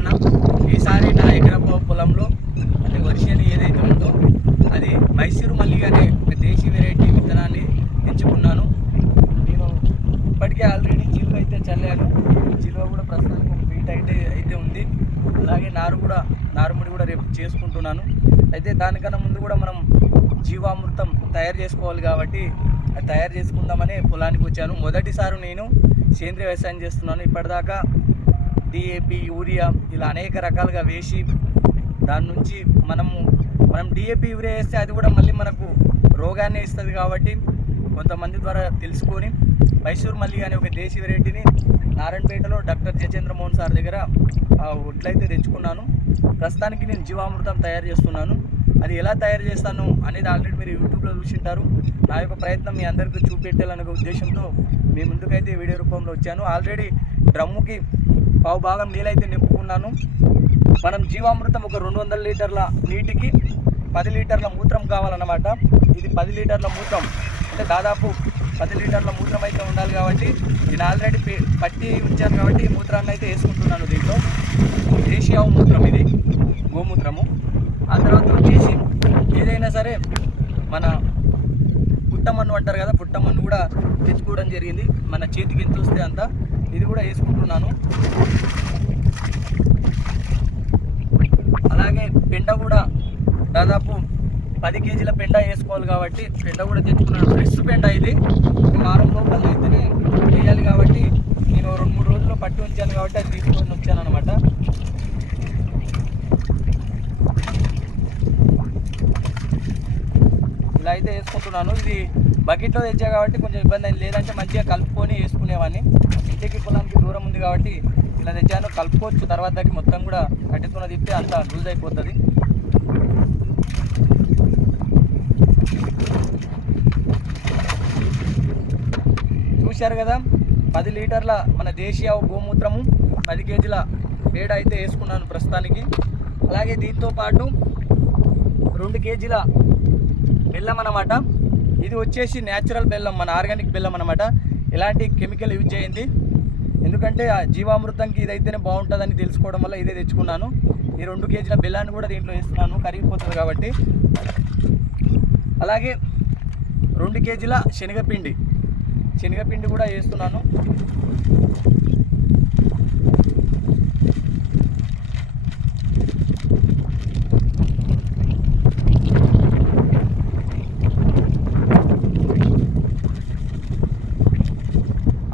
అన్న ఈసారి నా ఎకరం పొలంలో అంటే వర్షాలు ఏదైతే ఉందో అది మైసూరు మల్లి అనే ఒక దేశీ వెరైటీ విత్తనాన్ని ఎంచుకున్నాను నేను ఇప్పటికే ఆల్రెడీ చిలువ అయితే చల్లాను. చిలువ కూడా ప్రస్తుతానికి ఒక బీట్ అయితే అయితే ఉంది. అలాగే నారు కూడా నారుముడి కూడా రేపు చేసుకుంటున్నాను. అయితే దానికన్నా ముందు కూడా మనం జీవామృతం తయారు చేసుకోవాలి కాబట్టి అది తయారు చేసుకుందామని పొలానికి వచ్చాను. మొదటిసారి నేను సేంద్రియ వ్యవసాయం చేస్తున్నాను. ఇప్పటిదాకా డిఏపి యూరియా ఇలా అనేక రకాలుగా వేసి దాని నుంచి మనము మనం డిఏపి యూరియా వేస్తే అది కూడా మళ్ళీ మనకు రోగాన్ని ఇస్తుంది కాబట్టి కొంతమంది ద్వారా తెలుసుకొని మైసూర్ మల్లి అనే ఒక దేశీ వెరైటీని నారాయణపేటలో డాక్టర్ జయచంద్ర మోహన్ సార్ దగ్గర ఆ తెచ్చుకున్నాను. ప్రస్తుతానికి నేను జీవామృతం తయారు చేస్తున్నాను. అది ఎలా తయారు చేస్తాను అనేది ఆల్రెడీ మీరు యూట్యూబ్లో చూసింటారు. నా యొక్క ప్రయత్నం మీ అందరికీ చూపెట్టాలనే ఉద్దేశంతో మీ ముందుకైతే వీడియో రూపంలో వచ్చాను. ఆల్రెడీ డ్రమ్ముకి పావు భాగం నీళ్ళైతే నింపుకున్నాను. మనం జీవామృతం ఒక రెండు వందల లీటర్ల నీటికి పది లీటర్ల మూత్రం కావాలన్నమాట. ఇది పది లీటర్ల మూత్రం. అంటే దాదాపు పది లీటర్ల మూత్రం అయితే ఉండాలి కాబట్టి నేను ఆల్రెడీ పట్టి ఉంచాను కాబట్టి ఈ మూత్రాన్ని అయితే వేసుకుంటున్నాను దీంట్లో. దేశీ ఆవు మూత్రం ఇది గోమూత్రము. ఆ తర్వాత వచ్చేసి ఏదైనా సరే మన పుట్టమన్ను అంటారు కదా పుట్టమన్ను కూడా తెచ్చుకోవడం జరిగింది. మన చేతికి ఎంత వస్తే అంత. ఇది కూడా వేసుకుంటున్నాను. అలాగే పెండ కూడా దాదాపు పది కేజీల పెండ వేసుకోవాలి కాబట్టి పెండ కూడా తెచ్చుకున్నాను. ఫ్రెష్ పెండ ఇది. వారం లోపల అయితేనే వేయాలి కాబట్టి నేను రెండు మూడు రోజుల్లో పట్టి ఉంచాను కాబట్టి అది తీసుకొని వచ్చాను అనమాట ఇలా అయితే వేసుకుంటున్నాను. ఇది బకెట్లో తెచ్చా కాబట్టి కొంచెం ఇబ్బంది అయింది లేదంటే మంచిగా కలుపుకొని ఉండేవాడిని. ఇంటికి పొలానికి దూరం ఉంది కాబట్టి ఇలా తెచ్చాను. కలుపుకోవచ్చు. తర్వాతకి మొత్తం కూడా కట్టుకున్న తిప్పితే అంత లూజ్ అయిపోతుంది. చూశారు కదా పది లీటర్ల మన దేశీయ గోమూత్రము పది కేజీల పేడ అయితే వేసుకున్నాను ప్రస్తుతానికి. అలాగే దీంతో పాటు రెండు కేజీల బెల్లం అన్నమాట. ఇది వచ్చేసి న్యాచురల్ బెల్లం మన ఆర్గానిక్ బెల్లం అన్నమాట. ఎలాంటి కెమికల్ యూజ్ చేయండి. ఎందుకంటే ఆ జీవామృతంకి ఇదైతేనే బాగుంటుందని తెలుసుకోవడం వల్ల ఇదే తెచ్చుకున్నాను. ఈ రెండు కేజీల బెల్లాన్ని కూడా దీంట్లో వేస్తున్నాను. కరిగిపోతుంది కాబట్టి. అలాగే రెండు కేజీల శనగపిండి. శనగపిండి కూడా వేస్తున్నాను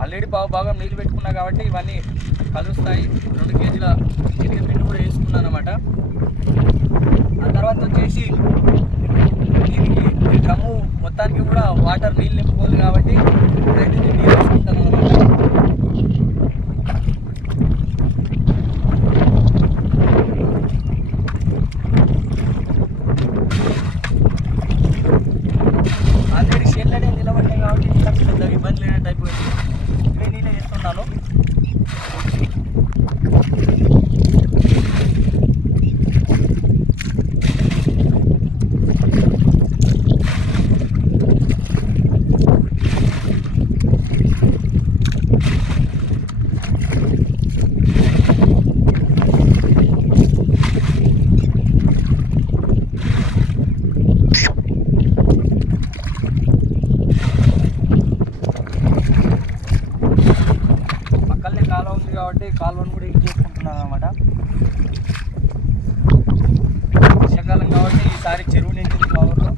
ఆల్రెడీ బాగా భాగం నీళ్ళు పెట్టుకున్నా కాబట్టి ఇవన్నీ కలుస్తాయి. రెండు కేజీల శనగపిండి కూడా వేసుకున్నాను అనమాట ఆ తర్వాత వచ్చేసి దీనికి డ్రమ్ము మొత్తానికి కూడా వాటర్ నీళ్ళు నింపుకోవాలి కాబట్టి ఇప్పుడైతే నేను నీళ్ళు వేసుకుంటాను అనమాట ఆల్రెడీ షెడ్లనే నిలబడ్డాయి కాబట్టి నీళ్ళకి పెద్దగా ఇబ్బంది లేనట్టు అయిపోయింది ఇవే నీళ్ళే చేస్తున్నాను పక్కనే కాలువ ఉంది కాబట్టి కాలువను కూడా యూజ్ చేసుకుంటున్నాను అనమాట వర్షాకాలం కాబట్టి ఈసారి చెరువు నిండింది మా ఊర్లో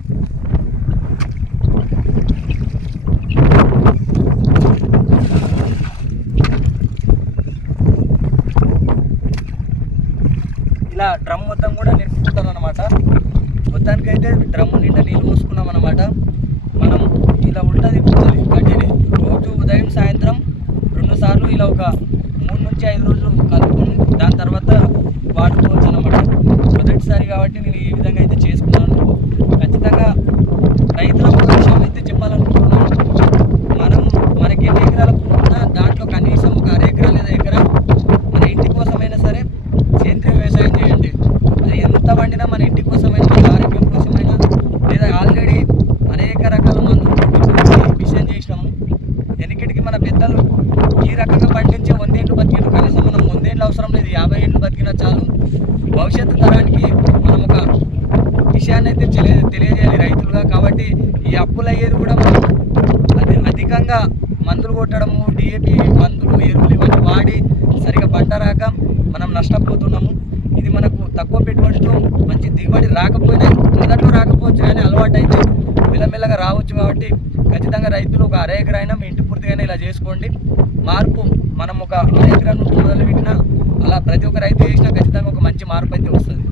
ఇలా డ్రమ్ మొత్తం కూడా నింపుకుంటాను అనమాట మొత్తానికైతే డ్రమ్ నిండా నీళ్ళు పోసుకున్నాం అనమాట మనం ఇలా ఉంటుంది కంటిన్యూ రోజు ఉదయం సాయంత్రం రెండుసార్లు ఇలా ఒక మూడు నుంచి ఐదు రోజులు కలుపుకుని దాని తర్వాత వాడుకోవచ్చు అనమాట మొదటిసారి కాబట్టి నేను ఈ విధంగా అయితే చేసుకున్నాను ఖచ్చితంగా రైతులకు ఒక విషయం అయితే చెప్పాలనుకుంటున్నాను మనం మనకి ఎన్ని ఎకరాల భూమి ఉన్నా దాంట్లో కనీసం ఒక అర ఎకరా లేదా ఎకరా మన ఇంటి కోసమైనా సరే సేంద్రియ వ్యవసాయం చేయండి అది ఎంత పండినా మన ఇంటి కోసమైనా మన ఆరోగ్యం కోసమైనా లేదా ఆల్రెడీ అనేక రకాల మందులు కొట్టి విషయం చేసినాము వెనకటికి మన పెద్దలు ఈ రకంగా పండించే వందేళ్ళు బతికారు కనీసం మనం వందేళ్ళు అవసరం లేదు యాభై ఏళ్ళు బతికినా చాలు భవిష్యత్తు తరానికి మనం ఒక విషయాన్ని అయితే తెలియ తెలియజేయాలి రైతులుగా. కాబట్టి ఈ అప్పులు అయ్యేది కూడా అది అధికంగా మందులు కొట్టడము డిఏపి మందులు ఎరువులు ఇవన్నీ వాడి సరిగా పంట రాక మనం నష్టపోతున్నాము. ఇది మనకు తక్కువ పెట్టుబడితో మంచి దిగుబడి రాకపోయినా మొదట్లో రాకపోవచ్చు కానీ అలవాటు అయితే మెల్లమెల్లగా రావచ్చు కాబట్టి ఖచ్చితంగా రైతులు ఒక అర ఎకరా మీ ఇంటి పూర్తిగానే ఇలా చేసుకోండి. మార్పు మనం ఒక అర ఎకరా నుంచి మొదలు పెట్టినా అలా ప్రతి ఒక్క రైతు చేసినా ఖచ్చితంగా ఒక మంచి మార్పు అయితే వస్తుంది.